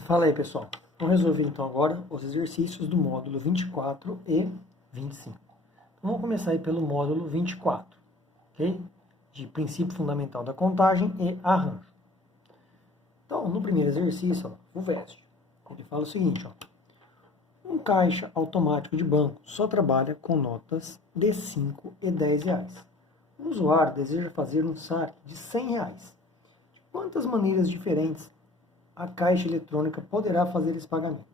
Fala aí, pessoal. Vamos resolver então agora os exercícios do módulo 24 e 25. Então, vamos começar aí pelo módulo 24, ok? De princípio fundamental da contagem e arranjo. Então, no primeiro exercício, ó, o VEST, ele fala o seguinte, ó. Um caixa automático de banco só trabalha com notas de 5 e 10 reais. O usuário deseja fazer um saque de 100 reais. De quantas maneiras diferentes a caixa eletrônica poderá fazer esse pagamento?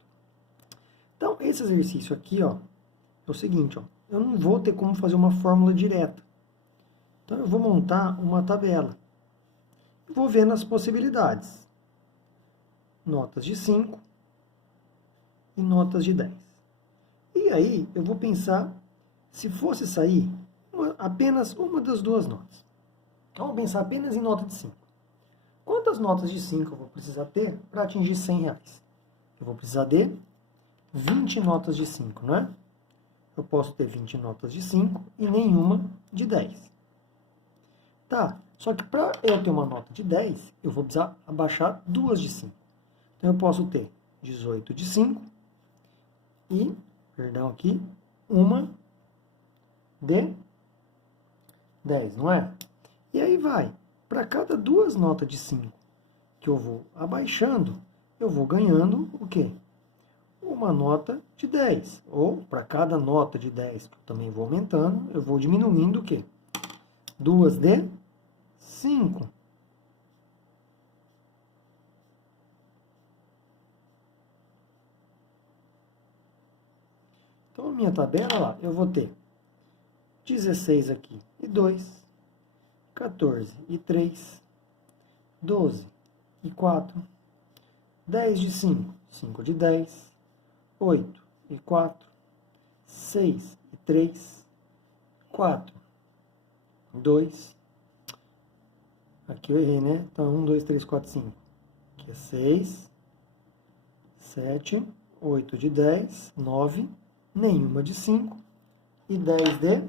Então, esse exercício aqui, ó, é o seguinte, ó, eu não vou ter como fazer uma fórmula direta. Então, eu vou montar uma tabela. E vou vendo as possibilidades. Notas de 5 e notas de 10. E aí, eu vou pensar, se fosse sair apenas uma das duas notas. Então, vamos pensar apenas em nota de 5. Quantas notas de 5 eu vou precisar ter para atingir 100 reais? Eu vou precisar de 20 notas de 5, não é? Eu posso ter 20 notas de 5 e nenhuma de 10. Tá, só que para eu ter uma nota de 10, eu vou precisar abaixar duas de 5. Então, eu posso ter 18 de 5 e, perdão aqui, uma de 10, não é? E aí vai. Para cada duas notas de 5 que eu vou abaixando, eu vou ganhando o quê? Uma nota de 10. Ou, para cada nota de 10 que eu também vou aumentando, eu vou diminuindo o quê? Duas de 5. Então, a minha tabela lá, eu vou ter 16 aqui e 2, 14 e 3, 12 e 4, 10 de 5, 5 de 10, 8 e 4, 6 e 3, 4, 2, aqui eu errei, né? Então, 1, 2, 3, 4, 5. Aqui é 6, 7, 8 de 10, 9, nenhuma de 5 e 10 de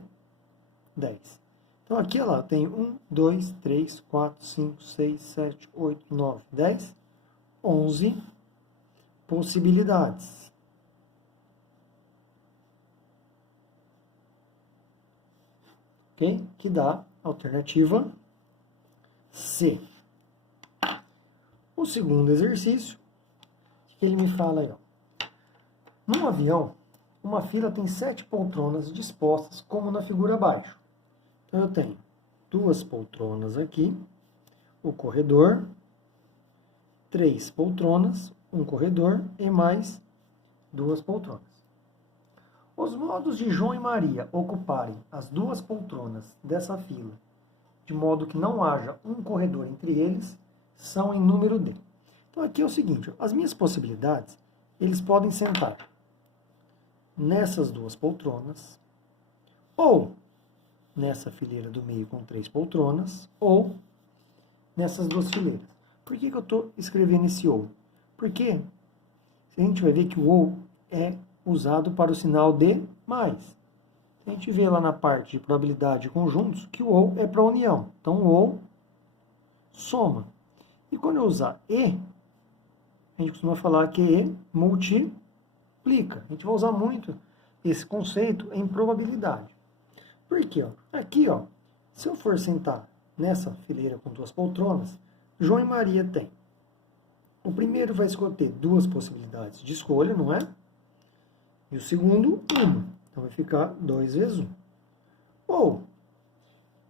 10. Então, aqui, olha lá, eu tenho 1, 2, 3, 4, 5, 6, 7, 8, 9, 10, 11 possibilidades. Ok? Que dá a alternativa C. O segundo exercício, que ele me fala aí, ó. Num avião, uma fila tem 7 poltronas dispostas como na figura abaixo. Então, eu tenho duas poltronas aqui, o corredor, 3 poltronas, um corredor e mais duas poltronas. Os modos de João e Maria ocuparem as duas poltronas dessa fila, de modo que não haja um corredor entre eles, são em número D. Então, aqui é o seguinte, as minhas possibilidades, eles podem sentar nessas duas poltronas, ou nessa fileira do meio com 3 poltronas, ou nessas duas fileiras. Por que eu estou escrevendo esse ou? Porque a gente vai ver que o ou é usado para o sinal de mais. A gente vê lá na parte de probabilidade de conjuntos que o ou é para união. Então, o ou soma. E quando eu usar e, a gente costuma falar que e multiplica. A gente vai usar muito esse conceito em probabilidade. Por quê? Aqui, ó, se eu for sentar nessa fileira com duas poltronas, João e Maria tem. O primeiro vai ter duas possibilidades de escolha, não é? E o segundo, uma. Então, vai ficar 2 vezes 1. Ou,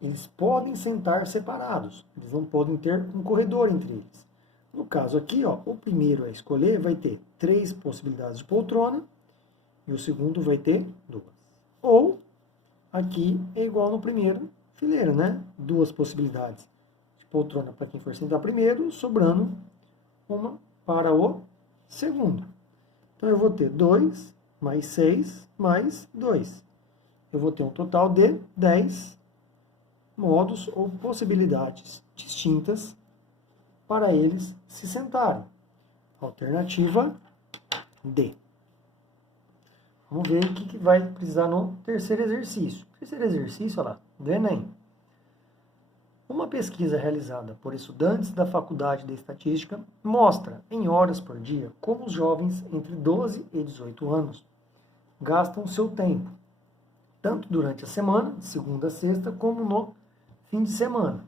eles podem sentar separados. Eles não podem ter um corredor entre eles. No caso aqui, ó, o primeiro a escolher vai ter 3 possibilidades de poltrona e o segundo vai ter 2. Ou, aqui é igual no primeiro fileira, né? 2 possibilidades de poltrona para quem for sentar primeiro, sobrando uma para o segundo. Então, eu vou ter 2 mais 6 mais 2. Eu vou ter um total de 10 modos ou possibilidades distintas para eles se sentarem. Alternativa D. Vamos ver o que vai precisar no terceiro exercício. Terceiro exercício, olha lá, do Enem. Uma pesquisa realizada por estudantes da Faculdade de Estatística mostra, em horas por dia, como os jovens entre 12 e 18 anos gastam seu tempo, tanto durante a semana, de segunda a sexta, como no fim de semana.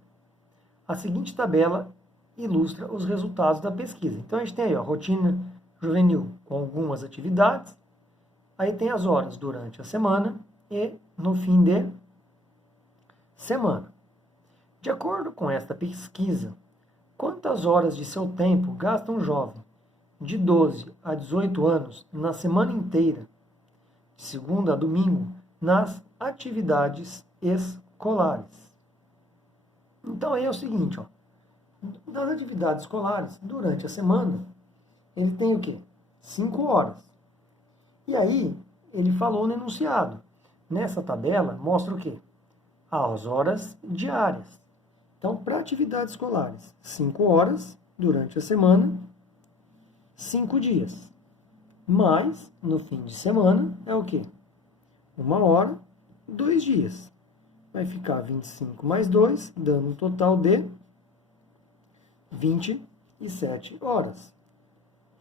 A seguinte tabela ilustra os resultados da pesquisa. Então, a gente tem aí a rotina juvenil com algumas atividades, aí tem as horas durante a semana e no fim de semana. De acordo com esta pesquisa, quantas horas de seu tempo gasta um jovem de 12 a 18 anos na semana inteira, de segunda a domingo, nas atividades escolares? Então aí é o seguinte, ó, nas atividades escolares, durante a semana, ele tem o quê? 5 horas. E aí, ele falou no enunciado. Nessa tabela, mostra o quê? As horas diárias. Então, para atividades escolares, 5 horas durante a semana, 5 dias. Mas, no fim de semana, é o quê? 1 hora, 2 dias. Vai ficar 25 mais 2, dando um total de 27 horas.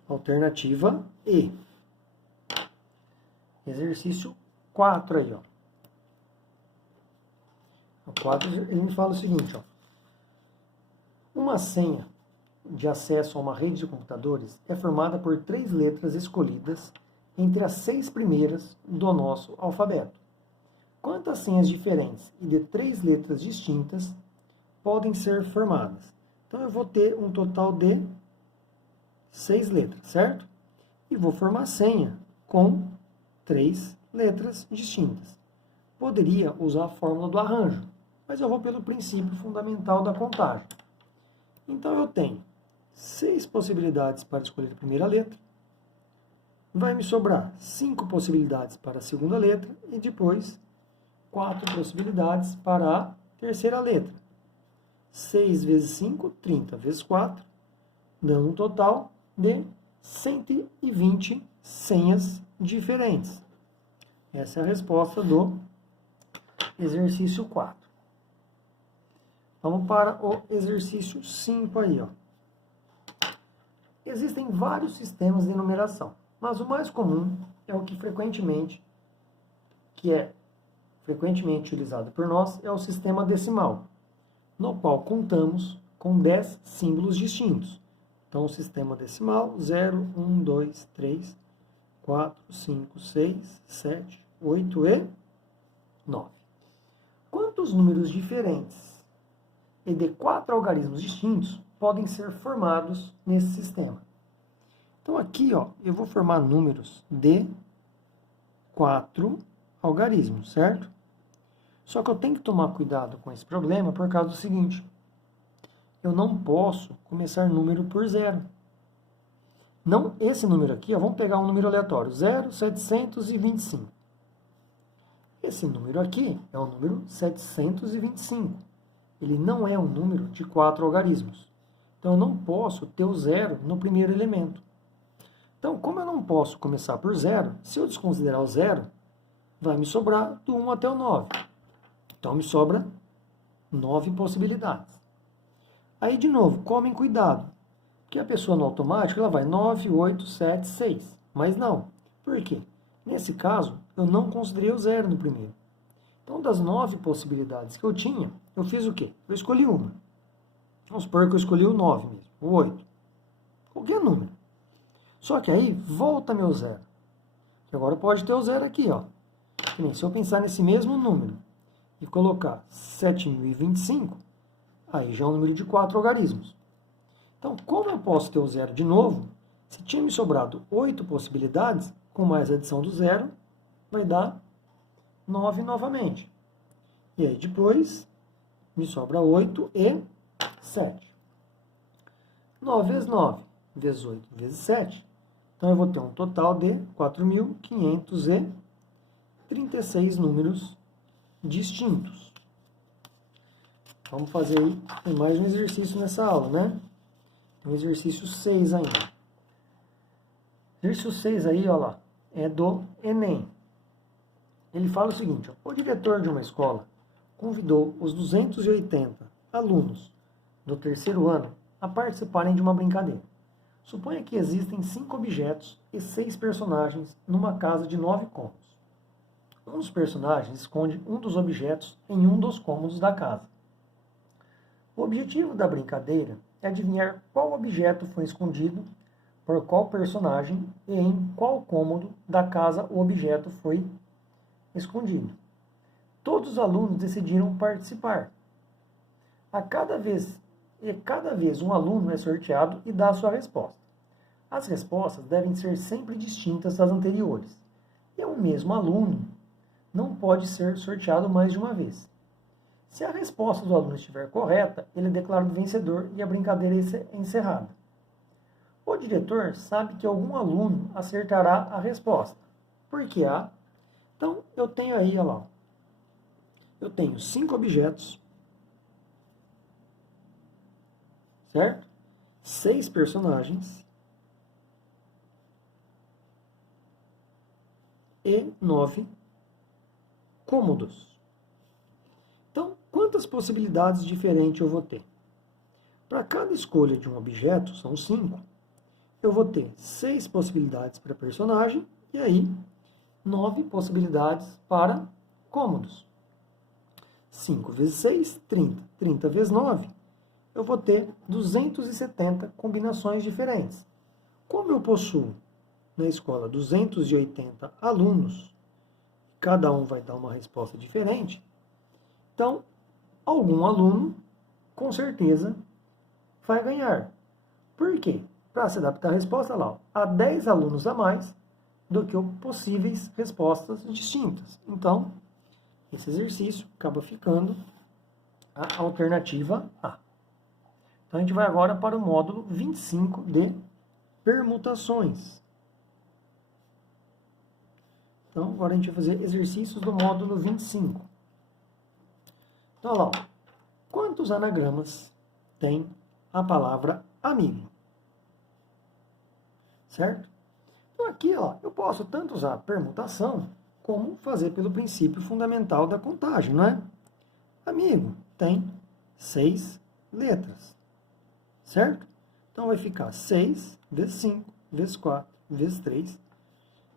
Alternativa E. Exercício 4 aí, ó. O 4, ele me fala o seguinte, ó. Uma senha de acesso a uma rede de computadores é formada por 3 letras escolhidas entre as 6 primeiras do nosso alfabeto. Quantas senhas diferentes e de 3 letras distintas podem ser formadas? Então, eu vou ter um total de 6 letras, certo? E vou formar senha com 3 letras distintas. Poderia usar a fórmula do arranjo, mas eu vou pelo princípio fundamental da contagem. Então, eu tenho 6 possibilidades para escolher a primeira letra. Vai me sobrar 5 possibilidades para a segunda letra e depois 4 possibilidades para a terceira letra. 6 vezes 5, 30 vezes 4, dando um total de 120 senhas diferentes. Essa é a resposta do exercício 4. Vamos para o exercício 5 aí, ó. Existem vários sistemas de numeração, mas o mais comum é o que é frequentemente utilizado por nós, é o sistema decimal, no qual contamos com 10 símbolos distintos. Então, o sistema decimal, 0, 1, 2, 3, 4, 5, 6, 7, 8 e 9. Quantos números diferentes e de 4 algarismos distintos podem ser formados nesse sistema? Então, aqui, ó, eu vou formar números de 4 algarismos, certo? Só que eu tenho que tomar cuidado com esse problema por causa do seguinte: eu não posso começar número por 0. Não, esse número aqui, ó, vamos pegar um número aleatório, 0,725. Esse número aqui é o número 725. Ele não é um número de 4 algarismos. Então, eu não posso ter o 0 no primeiro elemento. Então, como eu não posso começar por 0, se eu desconsiderar o 0, vai me sobrar do 1 até o 9. Então, me sobra 9 possibilidades. Aí, de novo, tomem cuidado, porque a pessoa no automático ela vai 9, 8, 7, 6. Mas não. Por quê? Nesse caso, eu não considerei o 0 no primeiro. Então, das 9 possibilidades que eu tinha, eu fiz o quê? Eu escolhi uma. Vamos supor que eu escolhi o 9 mesmo, o 8. Qualquer número. Só que aí, volta meu 0. Que agora pode ter o 0 aqui, ó. Se eu pensar nesse mesmo número e colocar 7.025, aí já é um número de 4 algarismos. Então, como eu posso ter o 0 de novo, se tinha me sobrado 8 possibilidades, com mais a adição do 0, vai dar 9 novamente. E aí depois me sobra 8 e 7. 9 vezes 9, vezes 8, vezes 7. Então eu vou ter um total de 4.536 números distintos. Vamos fazer aí, tem mais um exercício nessa aula, né? Tem o exercício 6 ainda. Exercício 6 aí, ó lá, é do Enem. Ele fala o seguinte, ó, o diretor de uma escola convidou os 280 alunos do terceiro ano a participarem de uma brincadeira. Suponha que existem 5 objetos e 6 personagens numa casa de 9 cômodos. Um dos personagens esconde um dos objetos em um dos cômodos da casa. O objetivo da brincadeira é adivinhar qual objeto foi escondido por qual personagem e em qual cômodo da casa o objeto foi escondido. Todos os alunos decidiram participar. Cada vez um aluno é sorteado e dá a sua resposta. As respostas devem ser sempre distintas das anteriores. E o mesmo aluno não pode ser sorteado mais de uma vez. Se a resposta do aluno estiver correta, ele é declarado vencedor e a brincadeira é encerrada. O diretor sabe que algum aluno acertará a resposta. Por que há? Então, eu tenho aí, olha lá, eu tenho 5 objetos, certo? 6 personagens e 9 cômodos. Então, quantas possibilidades diferentes eu vou ter? Para cada escolha de um objeto, são 5, eu vou ter 6 possibilidades para personagem e aí 9 possibilidades para cômodos. 5 vezes 6, 30. 30 vezes 9, eu vou ter 270 combinações diferentes. Como eu possuo na escola 280 alunos, cada um vai dar uma resposta diferente, então algum aluno, com certeza, vai ganhar. Por quê? Para se adaptar à resposta, lá, há 10 alunos a mais do que possíveis respostas distintas. Então, esse exercício acaba ficando a alternativa A. Então, a gente vai agora para o módulo 25 de permutações. Então, agora a gente vai fazer exercícios do módulo 25. Então, olha lá, quantos anagramas tem a palavra amigo? Certo? Então, aqui, ó, eu posso tanto usar permutação, como fazer pelo princípio fundamental da contagem, não é? Amigo tem 6 letras, certo? Então, vai ficar 6 vezes 5, vezes 4, vezes 3,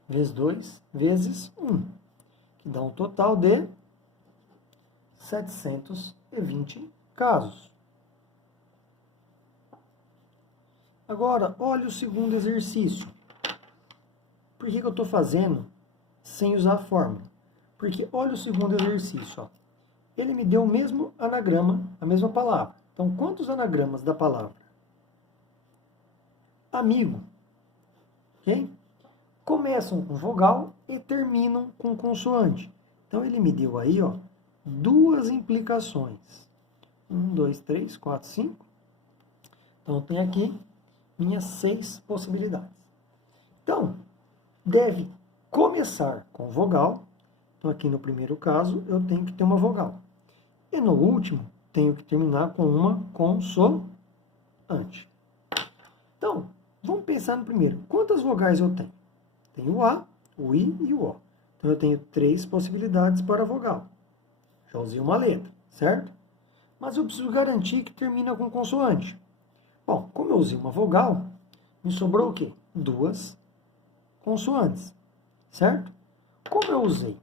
vezes 2, vezes 1, que dá um total de 720 casos. Agora, olha o segundo exercício. Por que eu estou fazendo sem usar a fórmula? Porque olha o segundo exercício. Ó. Ele me deu o mesmo anagrama, a mesma palavra. Então, quantos anagramas da palavra amigo, ok? Começam com vogal e terminam com consoante. Então, ele me deu aí, ó, 2 implicações. 1, 2, 3, 4, 5. Então, eu tenho aqui minhas 6 possibilidades. Então, deve começar com vogal. Então, aqui no primeiro caso, eu tenho que ter uma vogal. E no último, tenho que terminar com uma consoante. Então, vamos pensar no primeiro. Quantas vogais eu tenho? Tenho o A, o I e o O. Então, eu tenho 3 possibilidades para vogal. Já usei uma letra, certo? Mas eu preciso garantir que termina com consoante. Bom, como eu usei uma vogal, me sobrou o quê? 2 consoantes, certo? Como eu usei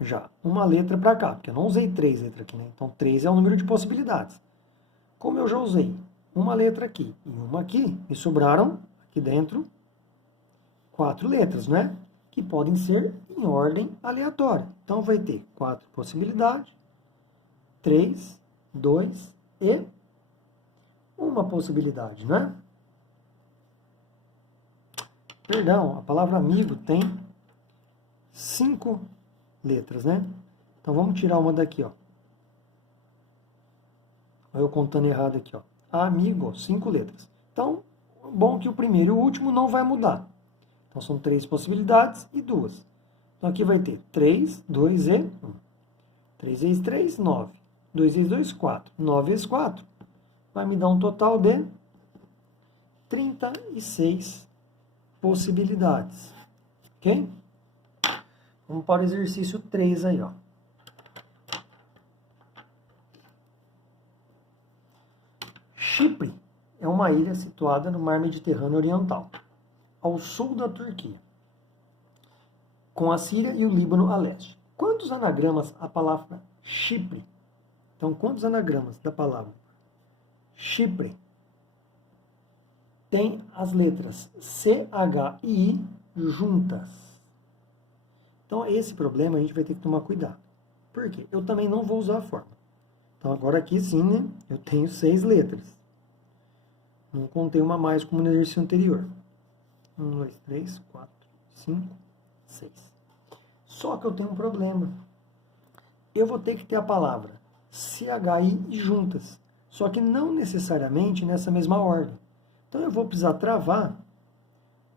já uma letra para cá, porque eu não usei 3 letras aqui, né? Então, 3 é o número de possibilidades. Como eu já usei uma letra aqui e uma aqui, me sobraram aqui dentro 4 letras, né? Que podem ser em ordem aleatória. Então, vai ter 4 possibilidades, 3, 2 e uma possibilidade, né? Perdão, a palavra amigo tem 5 letras, né? Então, vamos tirar uma daqui, ó. Eu contando errado aqui, ó. Amigo, 5 letras. Então, bom que o primeiro e o último não vai mudar. Então, são 3 possibilidades e 2. Então, aqui vai ter 3, 2 e 1. 3 vezes 3, 9. 2 vezes 2, 4. 9 vezes 4 vai me dar um total de 36 possibilidades. Ok? Vamos para o exercício 3 aí, ó. Chipre é uma ilha situada no mar Mediterrâneo Oriental, ao sul da Turquia, com a Síria e o Líbano a leste. Quantos anagramas a palavra Chipre? Então, quantos anagramas da palavra Chipre tem as letras C, H e I juntas? Então, esse problema a gente vai ter que tomar cuidado. Por quê? Eu também não vou usar a forma. Então, agora aqui sim, né, eu tenho 6 letras. Não contei uma a mais como no exercício anterior. 1, 2, 3, 4, 5, 6. Só que eu tenho um problema. Eu vou ter que ter a palavra CHI juntas. Só que não necessariamente nessa mesma ordem. Então eu vou precisar travar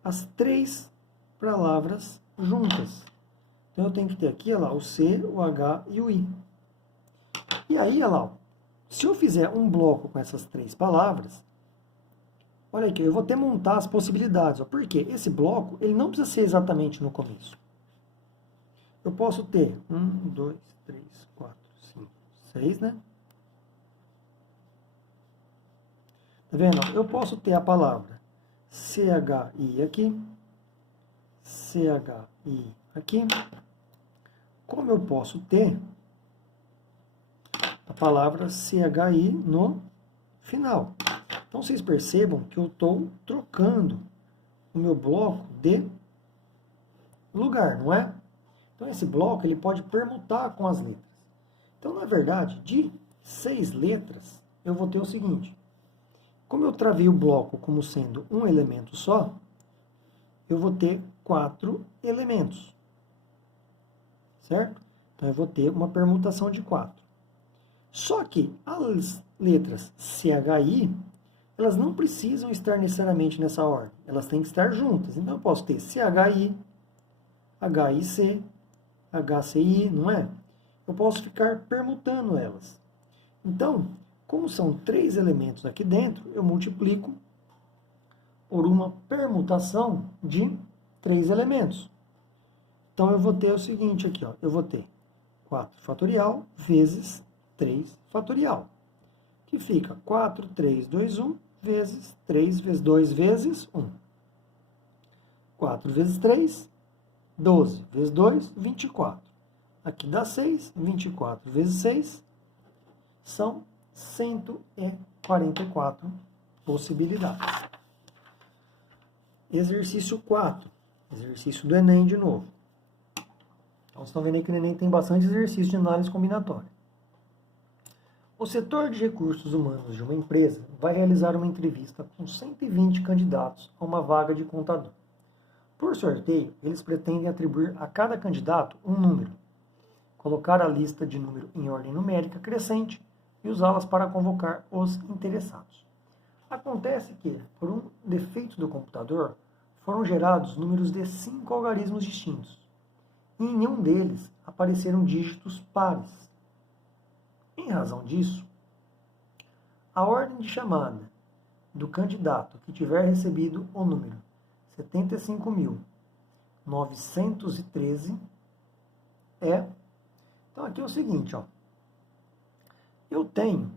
as 3 palavras juntas. Então eu tenho que ter aqui, olha lá, o C, o H e o I. E aí, olha lá, se eu fizer um bloco com essas 3 palavras, olha aqui, eu vou até montar as possibilidades. Por quê? Esse bloco, ele não precisa ser exatamente no começo. Eu posso ter 1, 2, 3, 4, 5, 6, né? Tá vendo? Eu posso ter a palavra CHI aqui, CHI aqui, como eu posso ter a palavra CHI no final. Então, vocês percebam que eu estou trocando o meu bloco de lugar, não é? Então, esse bloco ele pode permutar com as letras. Então, na verdade, de 6 letras, eu vou ter o seguinte. Como eu travei o bloco como sendo um elemento só, eu vou ter 4 elementos. Certo? Então, eu vou ter uma permutação de 4. Só que as letras CHI, elas não precisam estar necessariamente nessa ordem. Elas têm que estar juntas. Então, eu posso ter CHI, HIC, HCI, não é? Eu posso ficar permutando elas. Então, como são 3 elementos aqui dentro, eu multiplico por uma permutação de 3 elementos. Então, eu vou ter o seguinte aqui, ó, eu vou ter 4 fatorial vezes 3 fatorial, que fica 4, 3, 2, 1, vezes 3 vezes 2 vezes 1. 4 vezes 3, 12 vezes 2, 24. Aqui dá 6, 24 vezes 6, são 144 possibilidades. Exercício 4, exercício do Enem de novo. Então, vocês estão vendo aí que o Enem tem bastante exercício de análise combinatória. O setor de recursos humanos de uma empresa vai realizar uma entrevista com 120 candidatos a uma vaga de contador. Por sorteio, eles pretendem atribuir a cada candidato um número, colocar a lista de número em ordem numérica crescente e usá-las para convocar os interessados. Acontece que, por um defeito do computador, foram gerados números de 5 algarismos distintos, e em nenhum deles apareceram dígitos pares. Em razão disso, a ordem de chamada do candidato que tiver recebido o número 75.913 é... Então, aqui é o seguinte, ó. Eu tenho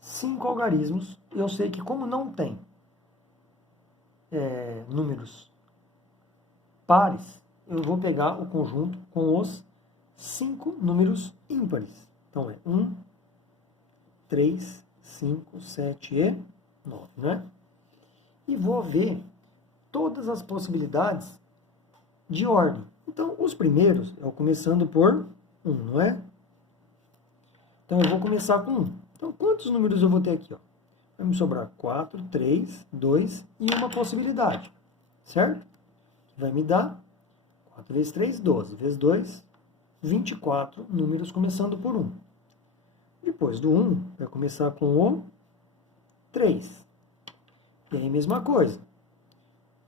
5 algarismos. Eu sei que como não tem números pares, eu vou pegar o conjunto com os 5 números ímpares. Então, é 1, 3, 5, 7 e 9, né? E vou ver todas as possibilidades de ordem. Então, os primeiros, eu começando por 1, não é? Então, eu vou começar com 1. Então, quantos números eu vou ter aqui? Ó? Vai me sobrar 4, 3, 2 e uma possibilidade, certo? Vai me dar 4 vezes 3, 12, vezes 2, 24 números começando por 1. Depois do 1, vai começar com o 3. E aí, mesma coisa.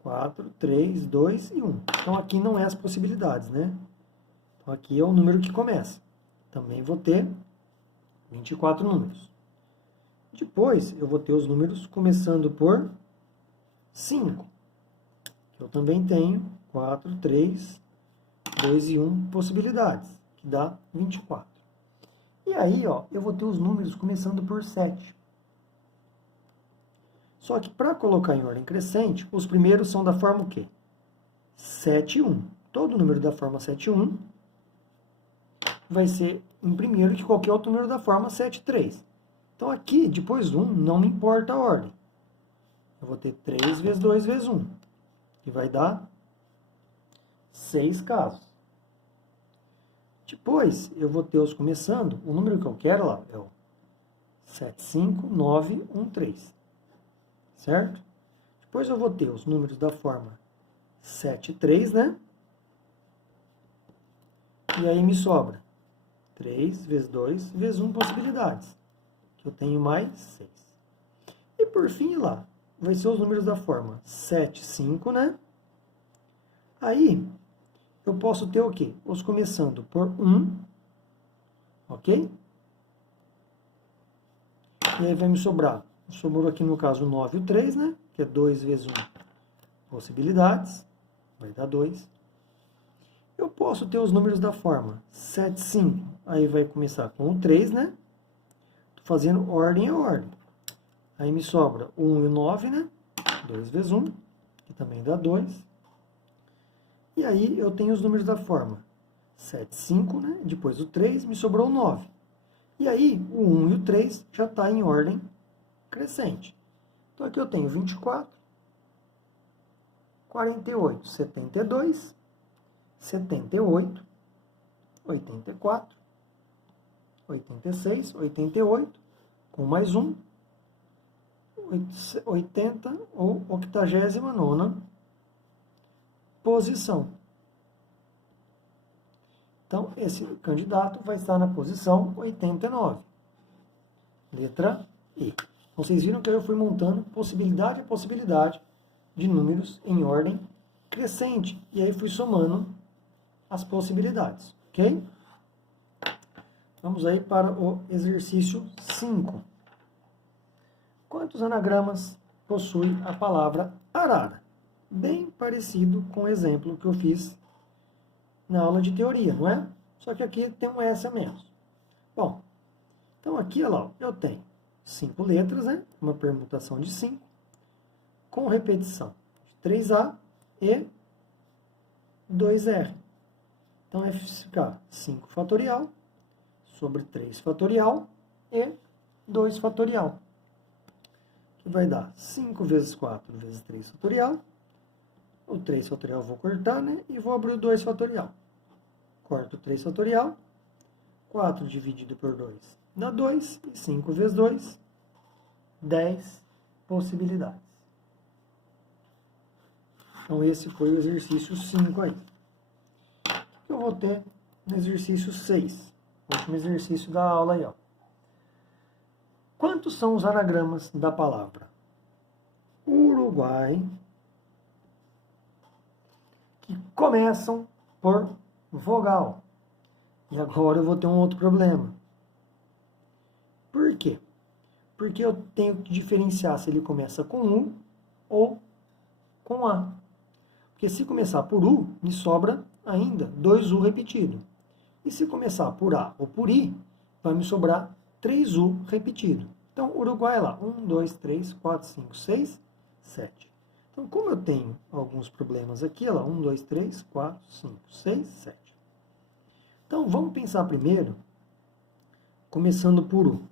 4, 3, 2 e 1. Então, aqui não é as possibilidades, né? Então, aqui é o número que começa. Também vou ter 24 números. Depois, eu vou ter os números começando por 5. Eu também tenho 4, 3, 2 e 1 possibilidades, que dá 24. E aí, ó, eu vou ter os números começando por 7. Só que para colocar em ordem crescente, os primeiros são da forma o quê? 7, 1. Todo número da forma 7, 1 vai ser em primeiro que qualquer outro número da forma 7, 3. Então aqui, depois do 1, não me importa a ordem. Eu vou ter 3 vezes 2 vezes 1, que vai dar 6 casos. Depois, eu vou ter os começando, o número que eu quero lá é o 75913, certo? Depois eu vou ter os números da forma 73, né? E aí me sobra 3 vezes 2 vezes 1 possibilidades, que eu tenho mais 6. E por fim lá, vai ser os números da forma 75, né? Aí, eu posso ter o quê? Os começando por 1, ok? E aí vai me sobrar, sobrou aqui no caso o 9 e o 3, né? Que é 2 vezes 1 possibilidades, vai dar 2. Eu posso ter os números da forma 7, 5, aí vai começar com o 3, né? Tô fazendo ordem a ordem. Aí me sobra o 1 e o 9, né? 2 vezes 1, que também dá 2. E aí eu tenho os números da forma 7, 5, né? Depois do 3, me sobrou o 9. E aí o 1 e o 3 já está em ordem crescente. Então aqui eu tenho 24, 48, 72, 78, 84, 86, 88, com mais 1, 80 ou 89ª posição. Então, esse candidato vai estar na posição 89. Letra E. Vocês viram que eu fui montando possibilidade a possibilidade de números em ordem crescente. E aí fui somando as possibilidades, ok? Vamos aí para o exercício 5. Quantos anagramas possui a palavra arara? Bem parecido com o exemplo que eu fiz na aula de teoria, não é? Só que aqui tem um S a menos. Bom, então aqui, olha lá, eu tenho 5 letras, né? Uma permutação de 5, com repetição de 3A e 2R. Então, vai ficar 5 fatorial sobre 3 fatorial e 2 fatorial, que vai dar 5 vezes 4 vezes 3 fatorial. O 3 fatorial eu vou cortar, né? E vou abrir o 2 fatorial. Corto o 3 fatorial. 4 dividido por 2 dá 2. E 5 vezes 2, 10 possibilidades. Então, esse foi o exercício 5 aí. O que eu vou ter no exercício 6? Último exercício da aula aí, ó. Quantos são os anagramas da palavra Uruguai que começam por vogal? E agora eu vou ter um outro problema. Por quê? Porque eu tenho que diferenciar se ele começa com U ou com A. Porque se começar por U, me sobra ainda 2U repetido. E se começar por A ou por I, vai me sobrar 3U repetido. Então, Uruguai é lá. 1, 2, 3, 4, 5, 6, 7. Então, como eu tenho alguns problemas aqui, olha lá, 1, 2, 3, 4, 5, 6, 7. Então, vamos pensar primeiro, começando por U.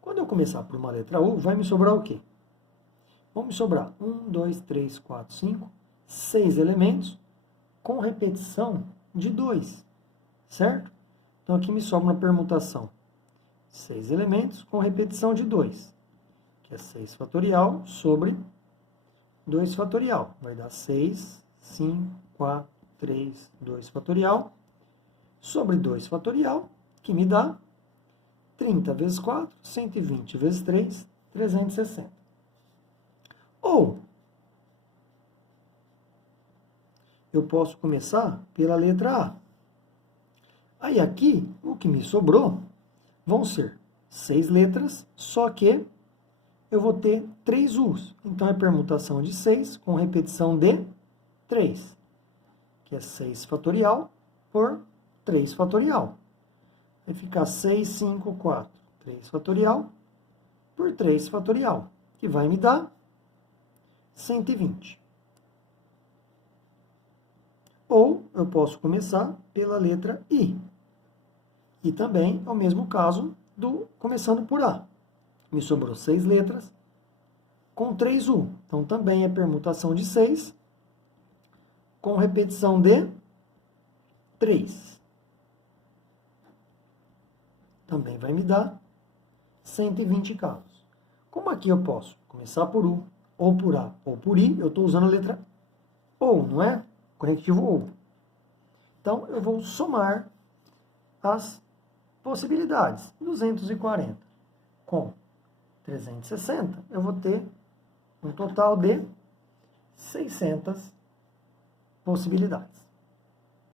Quando eu começar por uma letra U, vai me sobrar o quê? Vão me sobrar 1, 2, 3, 4, 5, 6 elementos com repetição de 2, certo? Então, aqui me sobra uma permutação. 6 elementos com repetição de 2, que é 6 fatorial sobre 2 fatorial. Vai dar 6, 5, 4, 3, 2 fatorial sobre 2 fatorial, que me dá 30 vezes 4, 120 vezes 3, 360. Ou, eu posso começar pela letra A. Aí aqui, o que me sobrou vão ser 6 letras, só que eu vou ter 3 U's. Então, é permutação de 6 com repetição de 3, que é 6 fatorial por 3 fatorial. Vai ficar 6, 5, 4, 3 fatorial por 3 fatorial. que vai me dar 120. Ou eu posso começar pela letra I. E também é o mesmo caso do começando por A. Me sobrou 6 letras com 3 U. Então também é permutação de 6 com repetição de 3. Também vai me dar 120 casos. Como aqui eu posso começar por U, ou por A, ou por I, eu estou usando a letra OU, não é? Conectivo OU. Então, eu vou somar as possibilidades. 240 com 360, eu vou ter um total de 600 possibilidades.